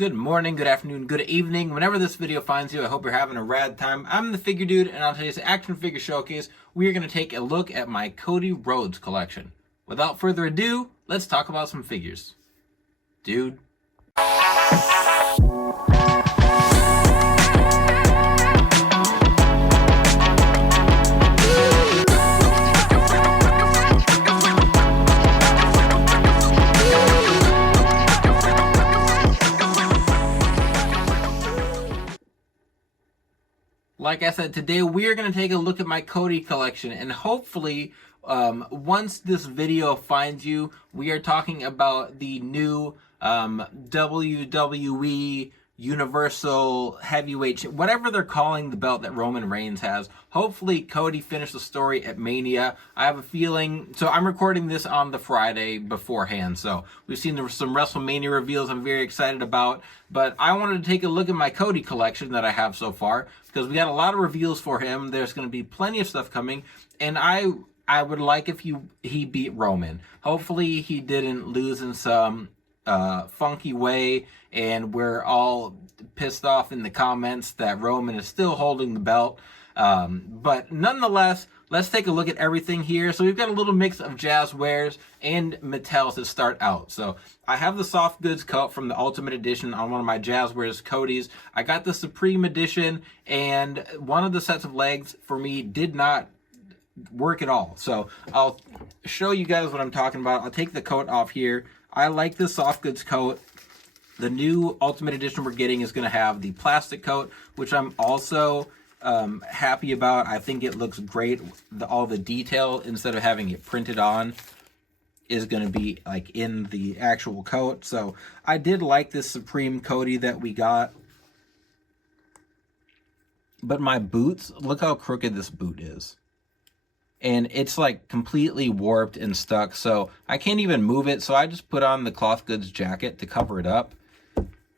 Good morning, good afternoon, good evening. Whenever this video finds you, I hope you're having a rad time. I'm the Figure Dude, and on today's Action Figure Showcase, we are going to take a look at my Cody Rhodes collection. Without further ado, let's talk about some figures. Dude. Like I said, today we are going to take a look at my Cody collection, and hopefully once this video finds you, we are talking about the new WWE Universal Heavyweight, whatever they're calling the belt that Roman Reigns has. Hopefully Cody finished the story at Mania. I have a feeling, so I'm recording this on the Friday beforehand, so we've seen some WrestleMania reveals I'm very excited about, but I wanted to take a look at my Cody collection that I have so far, because we got a lot of reveals for him. There's going to be plenty of stuff coming, and I would like if he beat Roman. Hopefully he didn't lose in some funky way, and we're all pissed off in the comments that Roman is still holding the belt. But nonetheless, let's take a look at everything here. So we've got a little mix of Jazz Wares and Mattel to start out. So I have the soft goods coat from the Ultimate Edition on one of my Jazz Wares Codys. I got the Supreme Edition, and one of the sets of legs for me did not work at all. So I'll show you guys what I'm talking about. I'll take the coat off here. I like the soft goods coat. The new Ultimate Edition we're getting is going to have the plastic coat, which I'm also happy about. I think it looks great. All the detail, instead of having it printed on, is going to be like in the actual coat. So I did like this Supreme Cody that we got. But my boots, look how crooked this boot is. And it's like completely warped and stuck, so I can't even move it, so I just put on the cloth goods jacket to cover it up.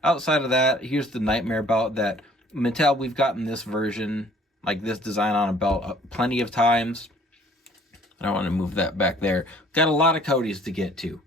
Outside of that, here's the Nightmare belt that Mattel, we've gotten this version, like this design on a belt plenty of times. I don't want to move that back there. Got a lot of Codys to get to.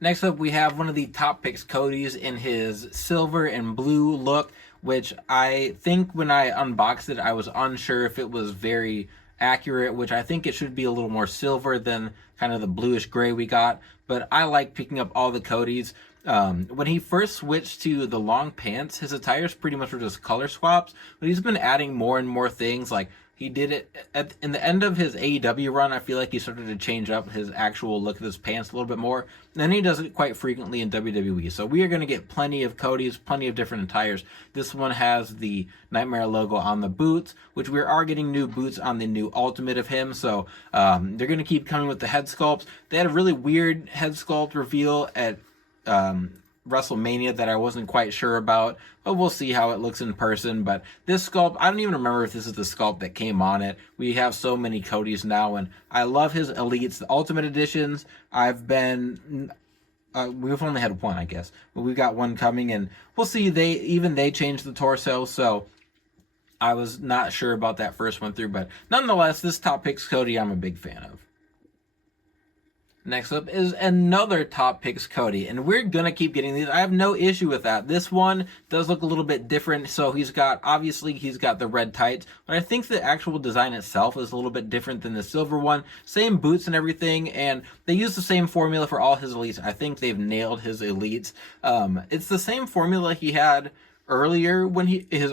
Next up, we have one of the top picks Codys in his silver and blue look, which I think when I unboxed it, I was unsure if it was very accurate, which I think it should be a little more silver than kind of the bluish gray we got. But I like picking up all the Codys. When he first switched to the long pants, his attires pretty much were just color swaps, but he's been adding more and more things. Like he did it in the end of his AEW run. I feel like he started to change up his actual look of his pants a little bit more. And then he does it quite frequently in WWE. So we are going to get plenty of Codys, plenty of different attires. This one has the Nightmare logo on the boots, which we are getting new boots on the new Ultimate of him. So they're going to keep coming with the head sculpts. They had a really weird head sculpt reveal at WrestleMania that I wasn't quite sure about, but we'll see how it looks in person. But this sculpt, I don't even remember if this is the sculpt that came on it. We have so many Codys now, and I love his Elites, the Ultimate Editions. We've only had one, I guess, but we've got one coming, and we'll see. They changed the torso, so I was not sure about that first one through, but nonetheless, this top picks Cody I'm a big fan of. Next up is another top picks Cody, and we're gonna keep getting these. I have no issue with that. This one does look a little bit different, so he's got the red tights, but I think the actual design itself is a little bit different than the silver one. Same boots and everything, and they use the same formula for all his Elites. I think they've nailed his Elites. It's the same formula he had earlier when his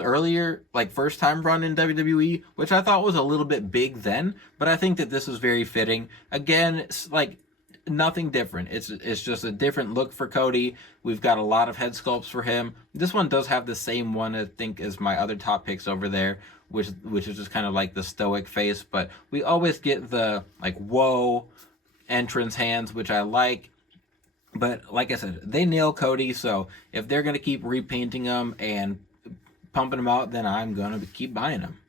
first time run in WWE, which I thought was a little bit big then, but I think that this is very fitting. Again, it's like nothing different. It's just a different look for Cody. We've got a lot of head sculpts for him. This one does have the same one, I think, as my other top picks over there, which is just kind of like the stoic face, but we always get the like whoa entrance hands, which I like. But like I said, they nail Cody, so if they're going to keep repainting them and pumping them out, then I'm going to keep buying them.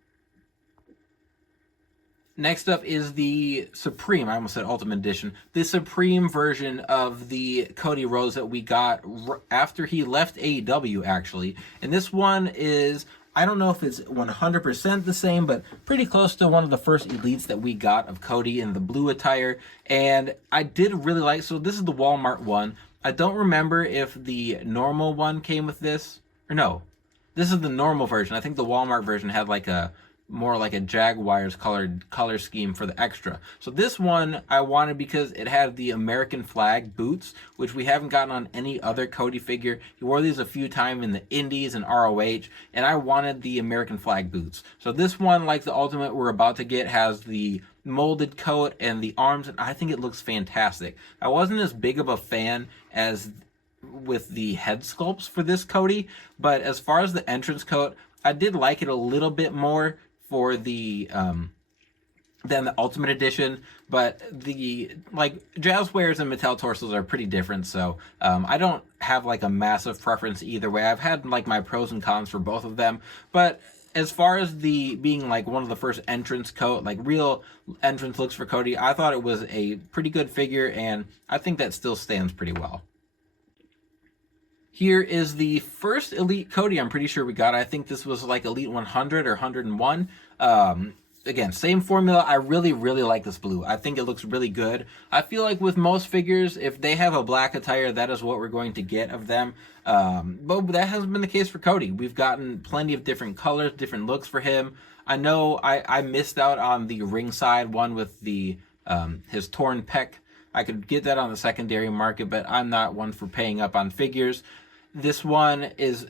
Next up is the Supreme, I almost said Ultimate Edition, the Supreme version of the Cody Rhodes that we got after he left AEW, actually. And this one is, I don't know if it's 100% the same, but pretty close to one of the first Elites that we got of Cody in the blue attire. And I did really like, so this is the Walmart one. I don't remember if the normal one came with this, or no. This is the normal version. I think the Walmart version had like a more like a Jaguars color scheme for the extra. So this one I wanted because it had the American flag boots, which we haven't gotten on any other Cody figure. He wore these a few times in the Indies and ROH, and I wanted the American flag boots. So this one, like the Ultimate we're about to get, has the molded coat and the arms, and I think it looks fantastic. I wasn't as big of a fan as with the head sculpts for this Cody, but as far as the entrance coat, I did like it a little bit more for the than the Ultimate Edition, but the like Jazzwares and Mattel torsos are pretty different, so I don't have like a massive preference either way. I've had like my pros and cons for both of them, but as far as the being like one of the first entrance coat, like real entrance looks for Cody, I thought it was a pretty good figure, and I think that still stands pretty well. Here is the first Elite Cody I'm pretty sure we got. I think this was like Elite 100 or 101. Again, same formula. I really, really like this blue. I think it looks really good. I feel like with most figures, if they have a black attire, that is what we're going to get of them. But that hasn't been the case for Cody. We've gotten plenty of different colors, different looks for him. I know I missed out on the ringside one with the his torn pec. I could get that on the secondary market, but I'm not one for paying up on figures. This one is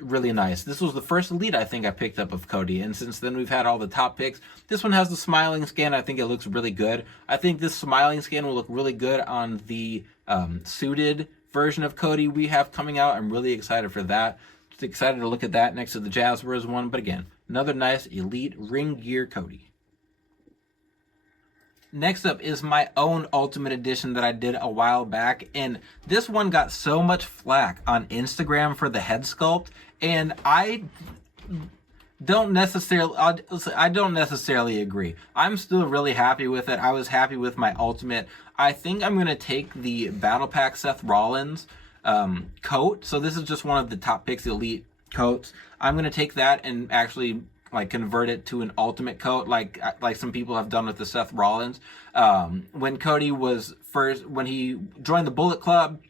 really nice. This was the first Elite I think I picked up of Cody, and since then we've had all the top picks. This one has the smiling scan. I think it looks really good. I think this smiling scan will look really good on the suited version of Cody we have coming out. I'm really excited for that. Just excited to look at that next to the Jazzwares one. But again, another nice Elite ring gear Cody. Next up is my own Ultimate Edition that I did a while back, and this one got so much flack on Instagram for the head sculpt, and I don't necessarily agree. I'm still really happy with it. I was happy with my Ultimate. I think I'm gonna take the Battle Pack Seth Rollins coat. So this is just one of the top picks Elite coats. I'm gonna take that and actually like convert it to an Ultimate coat, like some people have done with the Seth Rollins. When Cody was when he joined the Bullet Club,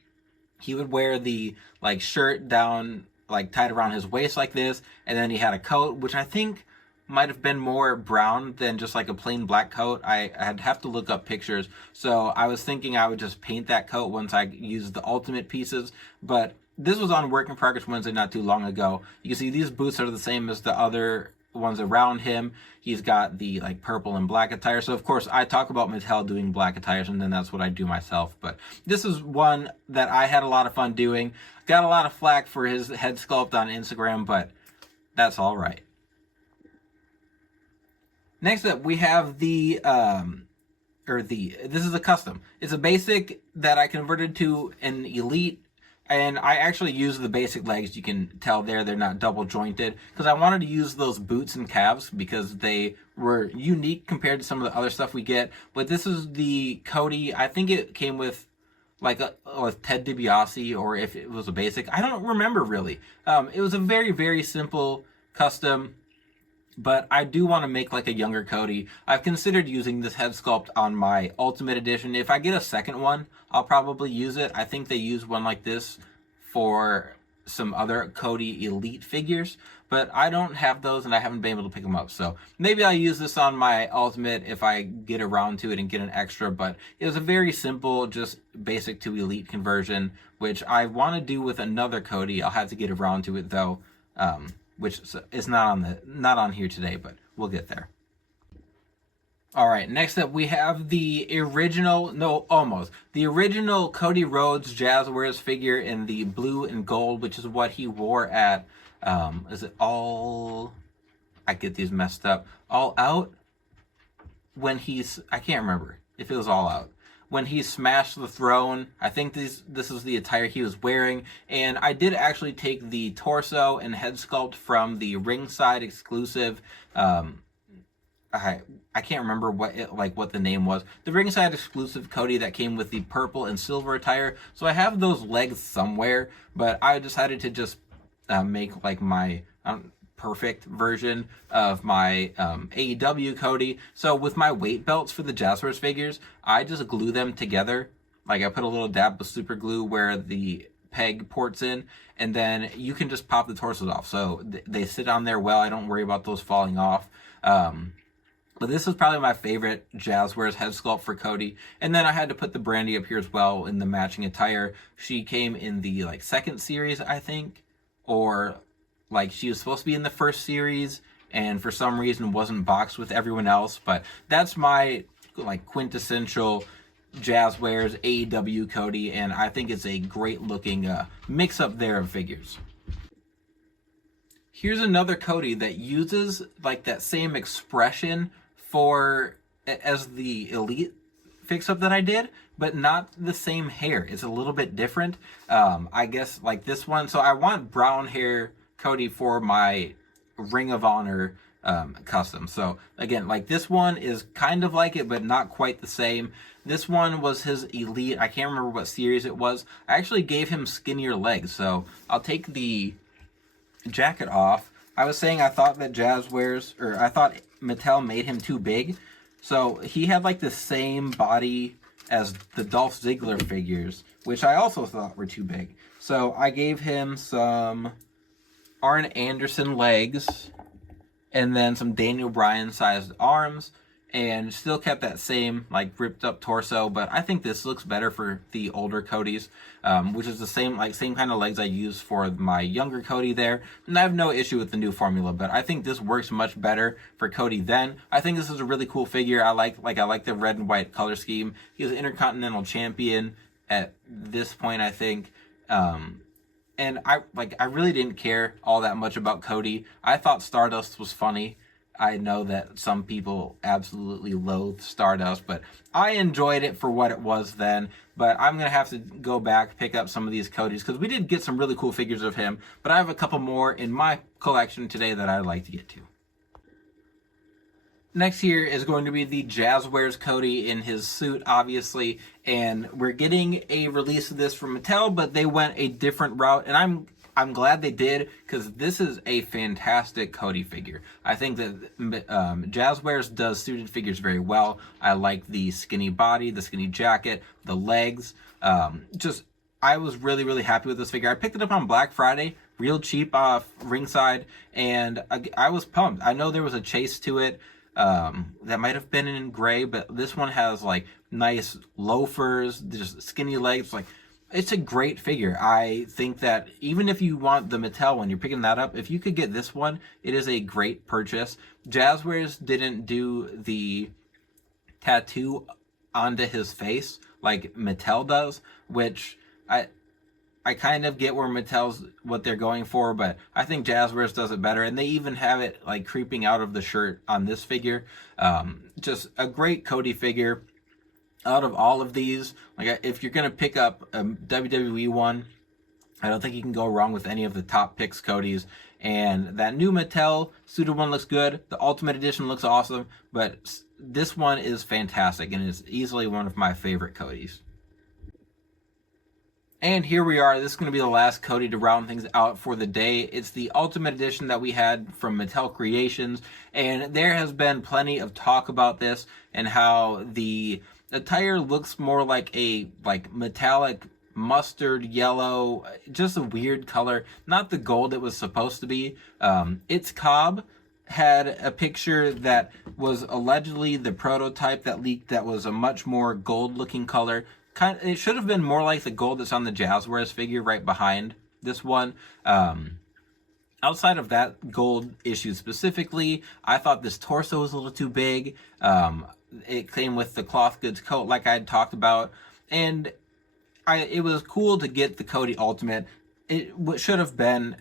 he would wear the like shirt down, like tied around his waist like this, and then he had a coat, which I think might have been more brown than just like a plain black coat. I'd have to look up pictures, so I was thinking I would just paint that coat once I used the Ultimate pieces, but this was on Work in Progress Wednesday not too long ago. You can see these boots are the same as the other ones around him. He's got the like purple and black attire. So of course I talk about Mattel doing black attires, and then that's what I do myself. But this is one that I had a lot of fun doing. Got a lot of flack for his head sculpt on Instagram, but that's all right. Next up we have the this is a custom. It's a basic that I converted to an Elite. And I actually use the basic legs. You can tell they're not double jointed because I wanted to use those boots and calves because they were unique compared to some of the other stuff we get. But this is the Cody. I think it came with like with Ted DiBiase, or if it was a basic. I don't remember really. It was a very, very simple custom. But I do want to make like a younger Cody. I've considered using this head sculpt on my Ultimate Edition. If I get a second one, I'll probably use it. I think they use one like this for some other Cody Elite figures, but I don't have those and I haven't been able to pick them up. So maybe I'll use this on my Ultimate if I get around to it and get an extra, but it was a very simple, just basic to Elite conversion, which I want to do with another Cody. I'll have to get around to it though. Which is not on here today, but we'll get there. All right, next up we have the original Cody Rhodes Jazzwares figure in the blue and gold, which is what he wore at, is it All, I get these messed up, All Out? When I can't remember if it was All Out. When he smashed the throne, I think this is the attire he was wearing, and I did actually take the torso and head sculpt from the ringside exclusive. I can't remember what the name was. The ringside exclusive Cody that came with the purple and silver attire. So I have those legs somewhere, but I decided to just make like my perfect version of my AEW Cody. So with my weight belts for the Jazzwares figures, I just glue them together Like I put a little dab of super glue where the peg ports in, and then you can just pop the torsos off. So they sit on there well. I don't worry about those falling off. But this is probably my favorite Jazzwares head sculpt for Cody. And then I had to put the Brandy up here as well in the matching attire. She came in the like second series, I think, or like she was supposed to be in the first series and for some reason wasn't boxed with everyone else. But that's my like quintessential Jazzwares AEW Cody, and I think it's a great looking mix up there of figures. Here's another Cody that uses like that same expression for as the Elite fix-up that I did, but not the same hair. It's a little bit different. I guess like this one. So I want brown hair Cody for my Ring of Honor custom. So again, like this one is kind of like it, but not quite the same. This one was his Elite. I can't remember what series it was. I actually gave him skinnier legs. So I'll take the jacket off. I was saying I thought that Jazzwares, or I thought Mattel made him too big. So he had like the same body as the Dolph Ziggler figures, which I also thought were too big. So I gave him some Arn Anderson legs and then some Daniel Bryan sized arms, and still kept that same like ripped up torso. But I think this looks better for the older Codys, which is the same kind of legs I use for my younger Cody there. And I have no issue with the new formula, but I think this works much better for Cody then. I think this is a really cool figure. I like the red and white color scheme. He was Intercontinental Champion at this point, I think. And I really didn't care all that much about Cody. I thought Stardust was funny. I know that some people absolutely loathe Stardust, but I enjoyed it for what it was then. But I'm going to have to go back, pick up some of these Codys, because we did get some really cool figures of him. But I have a couple more in my collection today that I'd like to get to. Next here is going to be the Jazzwares Cody in his suit, obviously, and we're getting a release of this from Mattel, but they went a different route, and I'm glad they did, because this is a fantastic Cody figure. I think that Jazzwares does suited figures very well. I like the skinny body, the skinny jacket, the legs. I was really, really happy with this figure. I picked it up on Black Friday, real cheap off Ringside, and I was pumped. I know there was a chase to it. That might have been in gray, but this one has like nice loafers, just skinny legs. Like, it's a great figure. I think that even if you want the Mattel one, you're picking that up, if you could get this one, it is a great purchase. Jazzwares didn't do the tattoo onto his face like Mattel does, which I kind of get where Mattel's what they're going for, but I think Jazzwares does it better, and they even have it like creeping out of the shirt on this figure. Just a great Cody figure. Out of all of these, like if you're gonna pick up a WWE one, I don't think you can go wrong with any of the top picks Codys. And that new Mattel suited one looks good. The Ultimate Edition looks awesome, but this one is fantastic and is easily one of my favorite Codys. And here we are. This is going to be the last Cody to round things out for the day. It's the Ultimate Edition that we had from Mattel Creations, and there has been plenty of talk about this and how the attire looks more like a metallic mustard yellow, just a weird color, not the gold it was supposed to be. Its Cobb had a picture that was allegedly the prototype that leaked that was a much more gold looking color. It should have been more like the gold that's on the Jazzwares figure right behind this one. Outside of that gold issue specifically, I thought this torso was a little too big. It came with the cloth goods coat like I had talked about, and it was cool to get the Cody Ultimate. It should have been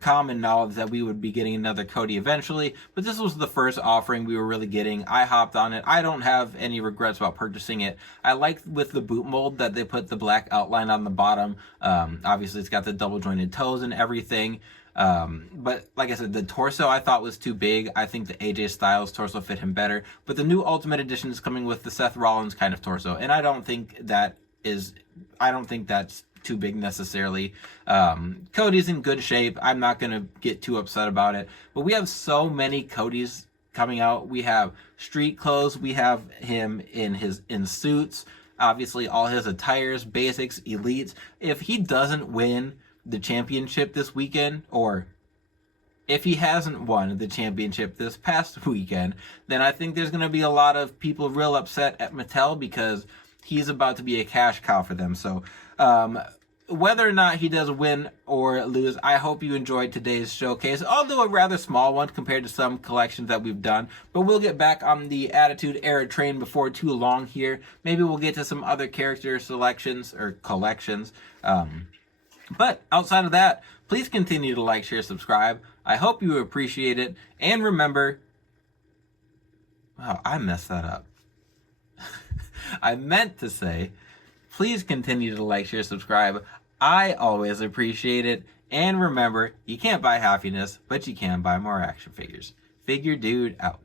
common knowledge that we would be getting another Cody eventually, but this was the first offering we were really getting. I hopped on it. I don't have any regrets about purchasing it. I like with the boot mold that they put the black outline on the bottom. Obviously it's got the double jointed toes and everything. But like I said, the torso I thought was too big. I think the AJ Styles torso fit him better, but the new Ultimate Edition is coming with the Seth Rollins kind of torso, and I don't think that's too big necessarily. Cody's in good shape. I'm not gonna get too upset about it, but we have so many Codys coming out. We have street clothes, we have him in suits, Obviously, all his attires, basics, elites. If he doesn't win the championship this weekend, or if he hasn't won the championship this past weekend, then I think there's going to be a lot of people real upset at Mattel because he's about to be a cash cow for them. So, whether or not he does win or lose, I hope you enjoyed today's showcase, although a rather small one compared to some collections that we've done. But we'll get back on the Attitude Era train before too long here. Maybe we'll get to some other character selections or collections. But outside of that, please continue to like, share, subscribe. I hope you appreciate it. And remember... Wow, I messed that up. I meant to say... Please continue to like, share, subscribe. I always appreciate it. And remember, you can't buy happiness, but you can buy more action figures. Figure Dude out.